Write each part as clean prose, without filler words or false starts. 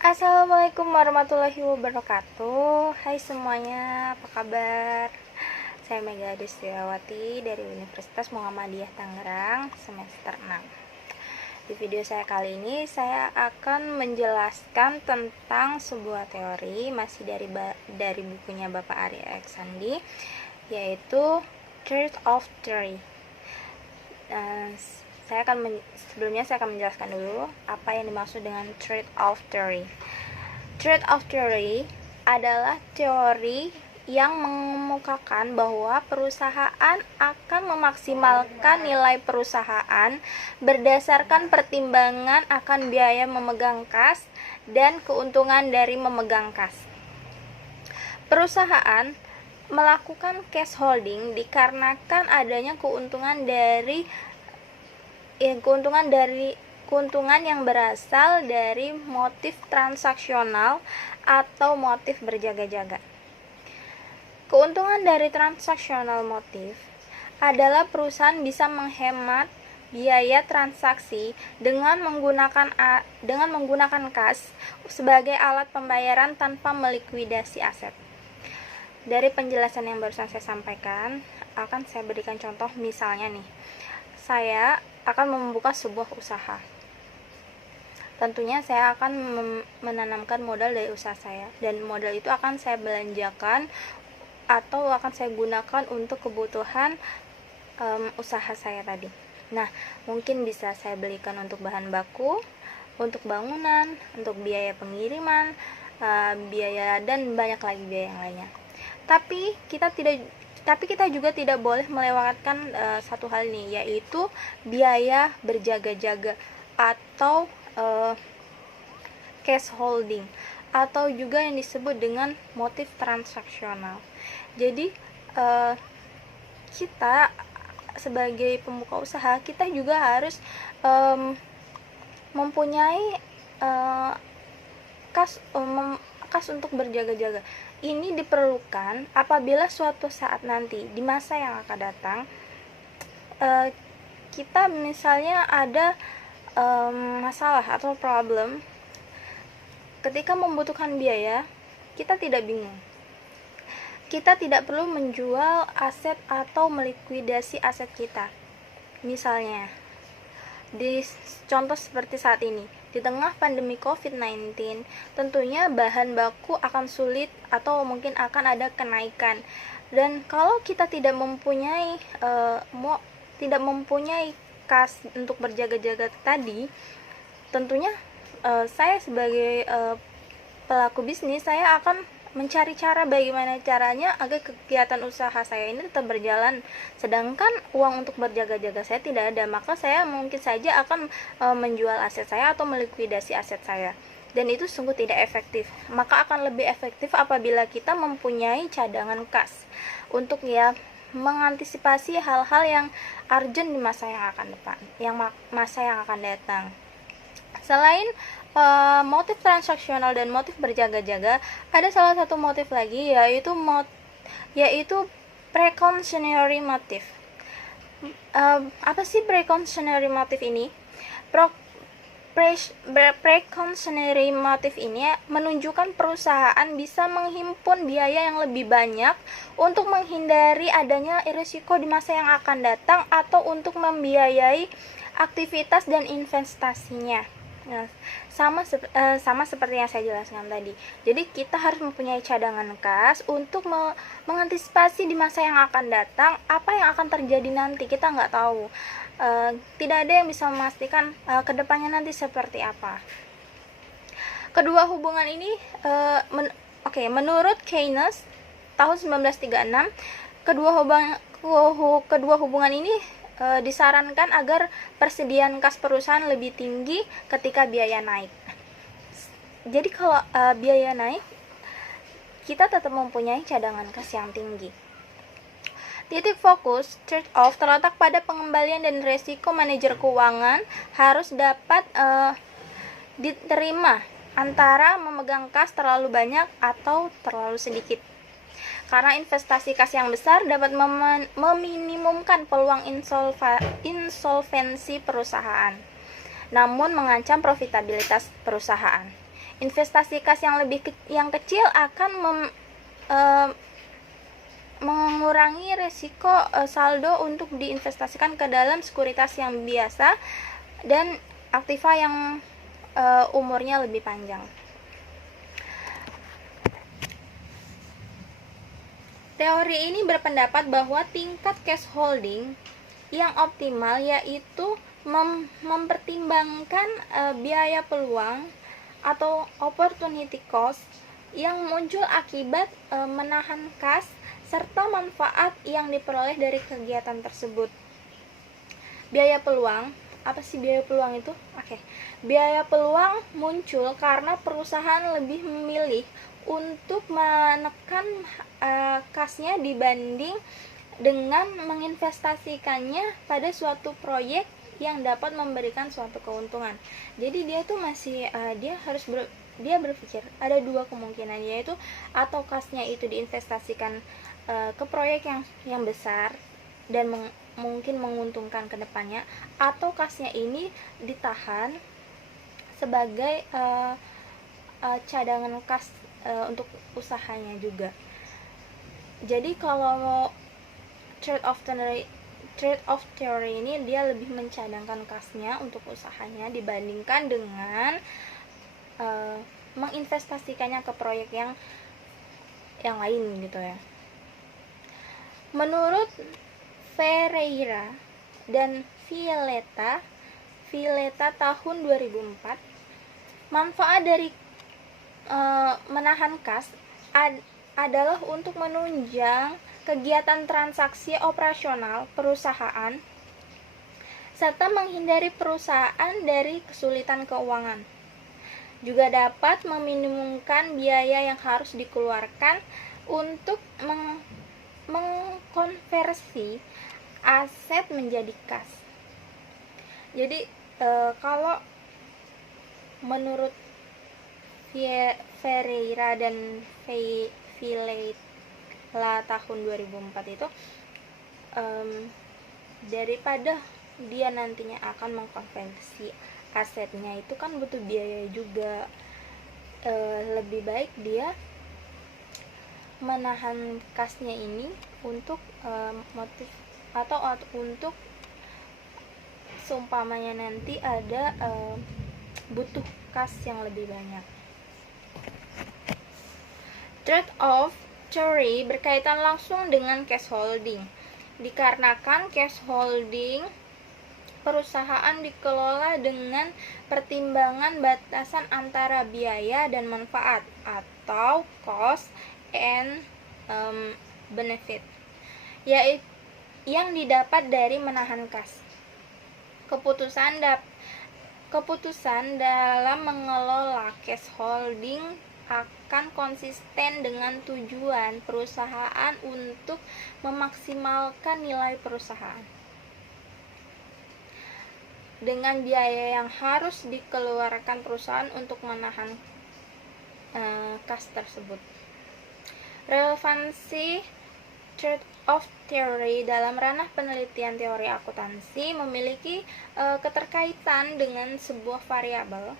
Assalamualaikum warahmatullahi wabarakatuh. Hai semuanya, apa kabar? Saya Mega Adistiawati dari Universitas Muhammadiyah Tangerang, semester 6. Di video saya kali ini, saya akan menjelaskan tentang sebuah teori masih dari bukunya Bapak Arya Eksandi, yaitu Truth of Theory. Sebelumnya saya akan menjelaskan dulu apa yang dimaksud dengan Truth of Theory. Truth of Theory adalah teori yang mengemukakan bahwa perusahaan akan memaksimalkan nilai perusahaan berdasarkan pertimbangan akan biaya memegang kas dan keuntungan dari memegang kas. Perusahaan melakukan cash holding dikarenakan adanya keuntungan yang berasal dari motif transaksional atau motif berjaga-jaga. Keuntungan dari transaksional motif adalah perusahaan bisa menghemat biaya transaksi dengan menggunakan kas sebagai alat pembayaran tanpa melikuidasi aset. Dari penjelasan yang barusan saya sampaikan, akan saya berikan contoh. Misalnya nih, saya akan membuka sebuah usaha. Tentunya saya akan menanamkan modal dari usaha saya, dan modal itu akan saya belanjakan atau akan saya gunakan untuk kebutuhan usaha saya tadi. Nah, mungkin bisa saya belikan untuk bahan baku, untuk bangunan, untuk biaya pengiriman, biaya dan banyak lagi biaya yang lainnya. Tapi kita juga tidak boleh melewatkan satu hal ini, yaitu biaya berjaga-jaga atau cash holding, atau juga yang disebut dengan motif transaksional. Jadi kita sebagai pembuka usaha, kita juga harus mempunyai kas untuk berjaga-jaga. Ini diperlukan apabila suatu saat nanti di masa yang akan datang kita misalnya ada masalah atau problem, ketika membutuhkan biaya, kita tidak bingung. Kita tidak perlu menjual aset atau melikuidasi aset kita. Misalnya di contoh seperti saat ini, di tengah pandemi COVID-19, tentunya bahan baku akan sulit atau mungkin akan ada kenaikan. Dan kalau kita tidak mempunyai kas untuk berjaga-jaga tadi, tentunya saya sebagai pelaku bisnis, saya akan mencari cara bagaimana caranya agar kegiatan usaha saya ini tetap berjalan, sedangkan uang untuk berjaga-jaga saya tidak ada. Maka saya mungkin saja akan menjual aset saya atau melikuidasi aset saya, dan itu sungguh tidak efektif. Maka akan lebih efektif apabila kita mempunyai cadangan kas untuk mengantisipasi hal-hal yang urgent di masa yang akan datang. Selain motif transaksional dan motif berjaga-jaga, ada salah satu motif lagi, yaitu precautionary motif. Apa sih precautionary motif ini? Precautionary motif ini menunjukkan perusahaan bisa menghimpun biaya yang lebih banyak untuk menghindari adanya risiko di masa yang akan datang atau untuk membiayai aktivitas dan investasinya. Nah, sama seperti yang saya jelaskan tadi. Jadi kita harus mempunyai cadangan kas untuk mengantisipasi di masa yang akan datang. Apa yang akan terjadi nanti kita nggak tahu. Tidak ada yang bisa memastikan kedepannya nanti seperti apa. Kedua hubungan ini, menurut Keynes tahun 1936, kedua hubungan ini disarankan agar persediaan kas perusahaan lebih tinggi ketika biaya naik. Jadi kalau biaya naik, kita tetap mempunyai cadangan kas yang tinggi. Titik fokus trade-off terletak pada pengembalian dan resiko manajer keuangan harus dapat diterima antara memegang kas terlalu banyak atau terlalu sedikit. Karena investasi kas yang besar dapat meminimumkan peluang insolvensi perusahaan, namun mengancam profitabilitas perusahaan. Investasi kas yang kecil akan mengurangi resiko saldo untuk diinvestasikan ke dalam sekuritas yang biasa dan aktiva yang umurnya lebih panjang. Teori ini berpendapat bahwa tingkat cash holding yang optimal yaitu mempertimbangkan biaya peluang atau opportunity cost yang muncul akibat menahan kas serta manfaat yang diperoleh dari kegiatan tersebut. Biaya peluang, apa sih biaya peluang itu? Biaya peluang muncul karena perusahaan lebih memilih untuk menekan kasnya dibanding dengan menginvestasikannya pada suatu proyek yang dapat memberikan suatu keuntungan. Jadi dia tuh masih dia berpikir ada dua kemungkinan, yaitu atau kasnya itu diinvestasikan ke proyek yang besar dan mungkin menguntungkan ke depannya, atau kasnya ini ditahan sebagai cadangan kas untuk usahanya juga. Jadi kalau trade-off theory ini dia lebih mencadangkan kasnya untuk usahanya dibandingkan dengan menginvestasikannya ke proyek yang lain gitu ya. Menurut Ferreira dan Villeta tahun 2004, manfaat dari menahan kas adalah untuk menunjang kegiatan transaksi operasional perusahaan serta menghindari perusahaan dari kesulitan keuangan. Juga dapat meminimumkan biaya yang harus dikeluarkan untuk mengkonversi aset menjadi kas. Jadi kalau menurut Ferreira dan Villela tahun 2004 itu daripada dia nantinya akan mengkonversi asetnya itu kan butuh biaya juga, lebih baik dia menahan kasnya ini untuk motif atau untuk seumpamanya nanti ada butuh kas yang lebih banyak. Trade-off theory berkaitan langsung dengan cash holding, dikarenakan cash holding perusahaan dikelola dengan pertimbangan batasan antara biaya dan manfaat atau cost and benefit, yaitu yang didapat dari menahan kas. Keputusan dalam mengelola cash holding akan konsisten dengan tujuan perusahaan untuk memaksimalkan nilai perusahaan dengan biaya yang harus dikeluarkan perusahaan untuk menahan kas tersebut. Relevansi trade-off theory dalam ranah penelitian teori akuntansi memiliki keterkaitan dengan sebuah variabel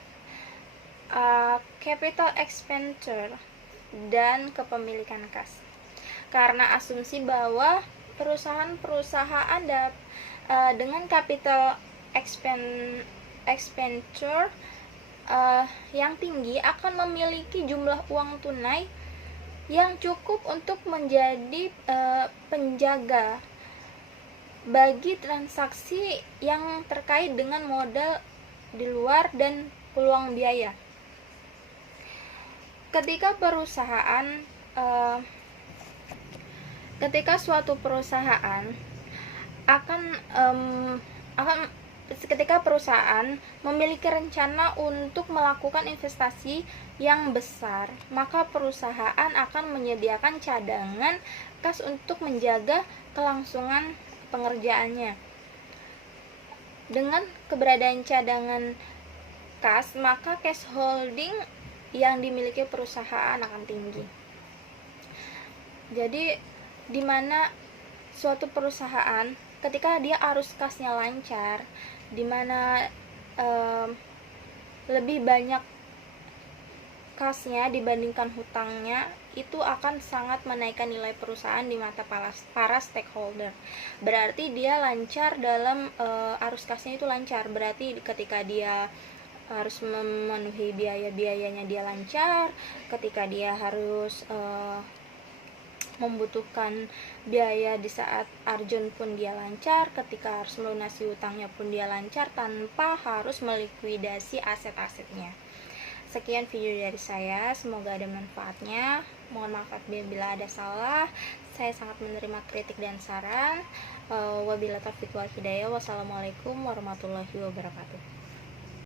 capital expenditure dan kepemilikan kas, karena asumsi bahwa perusahaan-perusahaan dengan capital expenditure yang tinggi akan memiliki jumlah uang tunai yang cukup untuk menjadi penjaga bagi transaksi yang terkait dengan modal di luar dan peluang biaya. Ketika suatu perusahaan ketika perusahaan memiliki rencana untuk melakukan investasi yang besar, maka perusahaan akan menyediakan cadangan kas untuk menjaga kelangsungan pengerjaannya. Dengan keberadaan cadangan kas, maka cash holding yang dimiliki perusahaan akan tinggi. Jadi di mana suatu perusahaan ketika dia arus kasnya lancar, di mana lebih banyak kasnya dibandingkan hutangnya, itu akan sangat menaikkan nilai perusahaan di mata para stakeholder. Berarti dia lancar dalam arus kasnya itu lancar. Berarti ketika dia harus memenuhi biaya-biayanya dia lancar, ketika dia harus membutuhkan biaya di saat urgent pun dia lancar, ketika harus melunasi hutangnya pun dia lancar tanpa harus melikuidasi aset-asetnya. Sekian video dari saya, semoga ada manfaatnya. Mohon maaf bila ada salah. Saya sangat menerima kritik dan saran. Wabillahi taufiq wal hidayah. Wassalamualaikum warahmatullahi wabarakatuh.